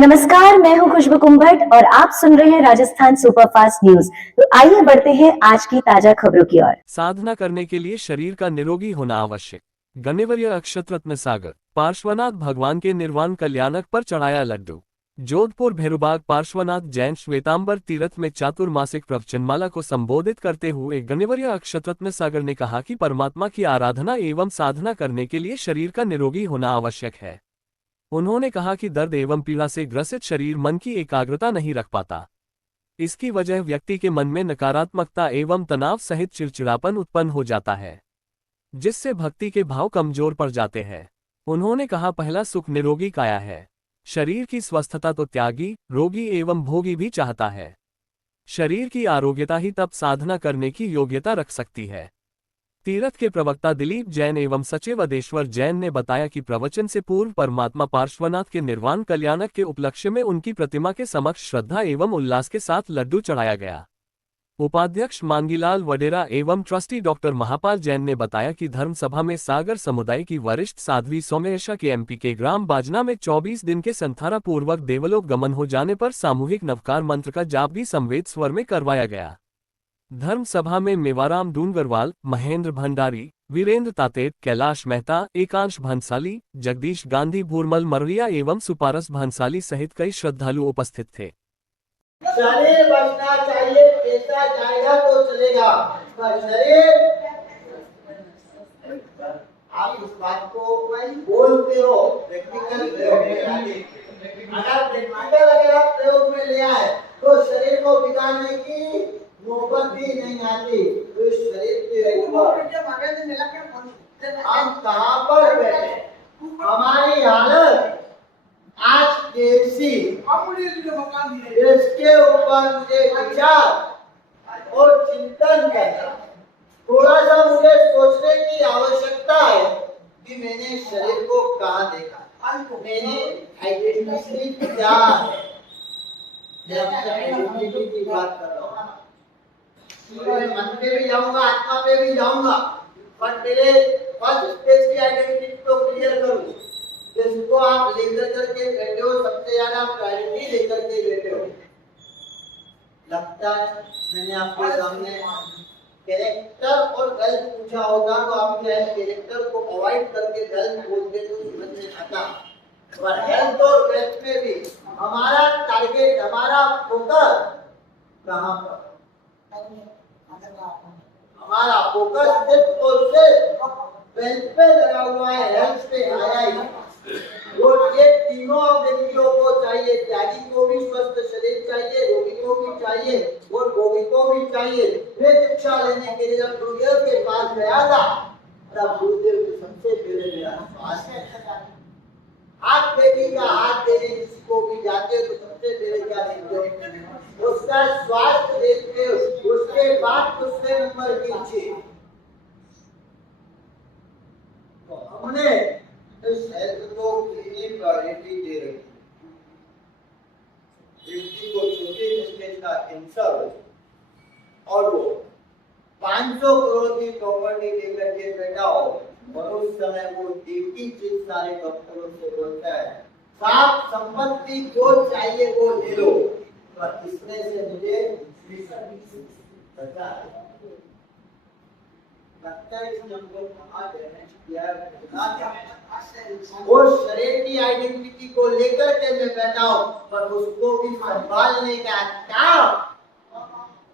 नमस्कार, मैं हूं खुशबू कुंभट और आप सुन रहे हैं राजस्थान सुपरफास्ट न्यूज। तो आइए बढ़ते हैं आज की ताजा खबरों की ओर। साधना करने के लिए शरीर का निरोगी होना आवश्यक। गण्यवर्य अक्षतरत्न सागर पार्श्वनाथ भगवान के निर्वाण कल्याणक पर चढ़ाया लड्डू। जोधपुर भेरुबाग पार्श्वनाथ जैन श्वेतांबर तीर्थ में चातुर्मासिक प्रवचनमाला को संबोधित करते हुए गण्यवर्य अक्षतरत्न सागर ने कहा कि परमात्मा की आराधना एवं साधना करने के लिए शरीर का निरोगी होना आवश्यक है। उन्होंने कहा कि दर्द एवं पीड़ा से ग्रसित शरीर मन की एकाग्रता नहीं रख पाता। इसकी वजह व्यक्ति के मन में नकारात्मकता एवं तनाव सहित चिड़चिड़ापन उत्पन्न हो जाता है, जिससे भक्ति के भाव कमजोर पड़ जाते हैं। उन्होंने कहा, पहला सुख निरोगी काया है। शरीर की स्वस्थता तो त्यागी, रोगी एवं भोगी भी चाहता है। शरीर की आरोग्यता ही तब साधना करने की योग्यता रख सकती है। तीर्थ के प्रवक्ता दिलीप जैन एवं सचिव अदेश्वर जैन ने बताया कि प्रवचन से पूर्व परमात्मा पार्श्वनाथ के निर्वाण कल्याणक के उपलक्ष्य में उनकी प्रतिमा के समक्ष श्रद्धा एवं उल्लास के साथ लड्डू चढ़ाया गया। उपाध्यक्ष मांगीलाल वडेरा एवं ट्रस्टी डॉक्टर महापाल जैन ने बताया कि धर्म सभा में सागर समुदाय की वरिष्ठ साध्वी सौम्यशा के एमपी के ग्राम बाजना में 24 दिन के संथारा पूर्वक देवलोक गमन हो जाने पर सामूहिक नवकार मंत्र का जाप भी संवेद स्वर में करवाया गया। धर्म सभा में मेवाराम डूंगरवाल, महेंद्र भंडारी, वीरेंद्र तातेत, कैलाश मेहता, एकांश भंसाली, जगदीश गांधी, भूरमल मररिया एवं सुपारस भंसाली सहित कई श्रद्धालु उपस्थित थे। शरीर बचना चाहिए, पैसा जाएगा तो चलेगा, पर शरीर आप इस बात को बोलते हो, प्रैक्टिकल प्रयोग में लाते। अगर प्रैक्टिकल अगर आप प्रयोग में ले आए तो शरीर को बिगाड़ने की नौबत भी नहीं आती। तो इस शरीर के ऊपर हम कहाँ पर बैठे, हमारी हालत आज कैसी, इसके ऊपर मुझे विचार और चिंतन करना, थोड़ा सा मुझे सोचने की आवश्यकता है कि मैंने शरीर को कहाँ देखा, मैंने आइडेंटिटी क्या है। आइडेंटिटी की बात कर रहा हूँ, मन पे भी जाऊंगा, आत्मा पे भी जाऊंगा, पर पहले फर्स्ट स्टेज की आइडेंटिटी को क्लियर करूँ। जिसको आप लेकर करके बैठे हो, सबसे ज्यादा प्रायोरिटी लेकर के बैठे हो। लगता है मैंने आपके सामने कैरेक्टर और गलत पूछा होगा तो आप कैरेक्टर को अवॉइड करके गलत बोलते तो समझ में आता। पर हेल्थ और वेल्थ में भी हमारा टारगेट, हमारा फोकस कहाँ पर? हमारा फोकस सिर्फ और सिर्फ वेल्थ पे लगा हुआ है, हेल्थ पे आया ही। वो ये तीनों व्यक्तियों को चाहिए, त्यागी को भी स्वस्थ शरीर चाहिए, रोगी को भी चाहिए और भोगी को भी चाहिए। वे दीक्षा लेने के लिए जब गुरुदेव के पास गया था तब गुरुदेव को सबसे पहले मेरा श्वास है। हाथ बेटी का हाथ देने किसी को भी जाते तो सबसे पहले क्या देखते हो? उसका स्वास्थ्य देखते हो, उसके बाद दूसरे नंबर की। तो हमने इस हेल्थ को कितनी प्रायोरिटी दे रही है। व्यक्ति को छोटे स्टेज का कैंसर हो और वो 500 करोड़ की प्रॉपर्टी लेकर के बैठा हो और उस समय वो एक ही चीज सारे डॉक्टरों से बोलता है, साफ संपत्ति जो चाहिए वो ले लो, पर इसमें से मुझे लगता है कि हमको कहाँ वो शरीर की आइडेंटिटी को लेकर के मैं बैठा हूँ, पर उसको भी संभालने का काम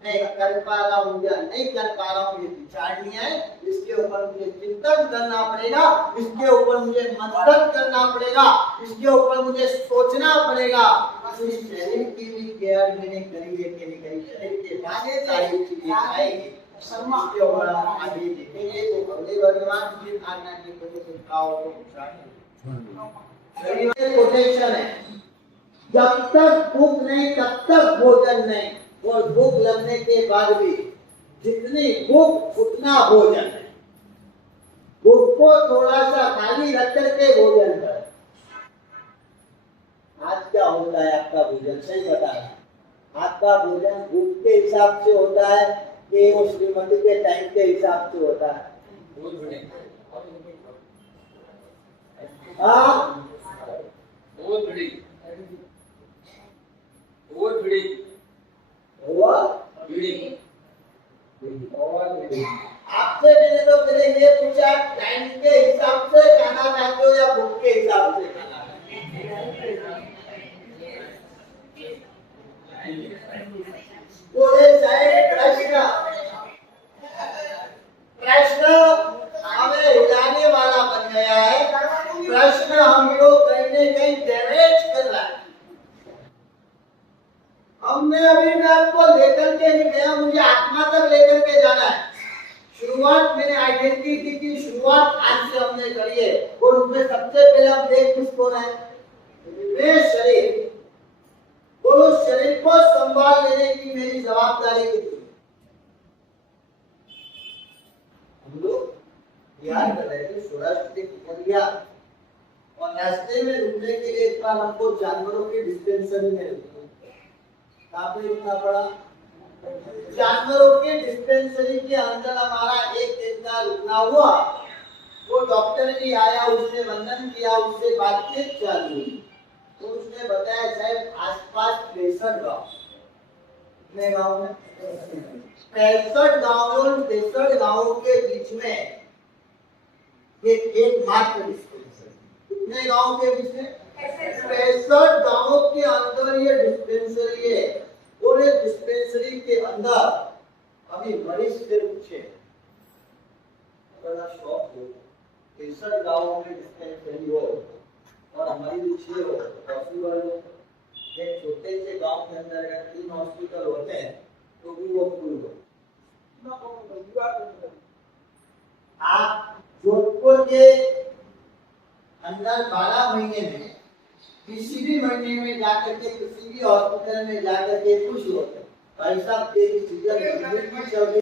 मैं कर पा रहा हूँ या नहीं कर पा रहा हूँ, ये विचार नहीं है। इसके ऊपर मुझे चिंतन करना पड़ेगा, इसके ऊपर मुझे मंथन करना पड़ेगा, इसके ऊपर मुझे सोचना पड़ेगा। इस शरीर की भी केयर मैंने करी है कि नहीं करी, शरीर के बाद सारी चीजें आएगी। इसके ऊपर हम आगे देखेंगे तो अगले भगवान की आज्ञा की वजह से शरीर में पोटेंशियल है। जब तक भूख नहीं तब तक भोजन नहीं, और भूख लगने के बाद भी जितनी भूख उतना भोजन है। भूख को थोड़ा सा खाली रख करके भोजन करें। आज क्या होता है आपका भोजन? सही बता रहा है, आपका भोजन भूख के हिसाब से होता है कि वो श्रीमती के टाइम के हिसाब से होता है? वो भिड़ी वो भिड़ी आपसे मैंने तो पहले ये पूछा टाइम के हिसाब से खाना खाते हो या भूख के हिसाब से खाना खाते हो? बोले साहेब प्रश्न हमें हिलाने वाला बन गया है। प्रश्न हमको कहीं न कहीं डैमेज कर रहा है। हमने अभी मैं आपको लेकर के नहीं गया, मुझे आत्मा तक लेकर के जाना है। शुरुआत मैंने आइडेंटिटी की शुरुआत आज से हमने करी है और उसमें सबसे पहले हम देख किसको रहे मैं शरीर। और उस शरीर को संभाल लेने की मेरी जवाबदारी कितनी। हम लोग बिहार कर रहे थे सौराष्ट्र से कुकरिया और रास्ते में रुकने के लिए एक बार हमको जानवरों के डिस्पेंसरी में कहाँ पे रुकना पड़ा? जानवरों के डिस्पेंसरी के अंदर हमारा एक दिन का रुकना हुआ। वो डॉक्टर भी आया, उसने वंदन किया, उससे बातचीत चालू हुई। तो उसने बताया साहब आसपास 63 गांव, कितने गांव में 65 गांवों 63 गांवों के बीच में ये एक मात्र डिस्पेंसरी। कितने गांव के बीच में 65 गांवों के अंदर ये डिस्पेंसरी है। और ये डिस्पेंसरी के अंदर अभी मरीज से पूछे बड़ा शौक हो 63 गांवों में डिस्पेंसरी हो और हमारी रुचि हो पॉसिबल हो। एक छोटे से गांव के अंदर अगर 3 हॉस्पिटल होते हैं तो भी वो फुल हो। आप जोधपुर के अंदर 12 महीने में किसी भी महीने में जाकर के किसी भी हॉस्पिटल में जाकर के कुछ होते भाई साहब तेरी सीजन चल रही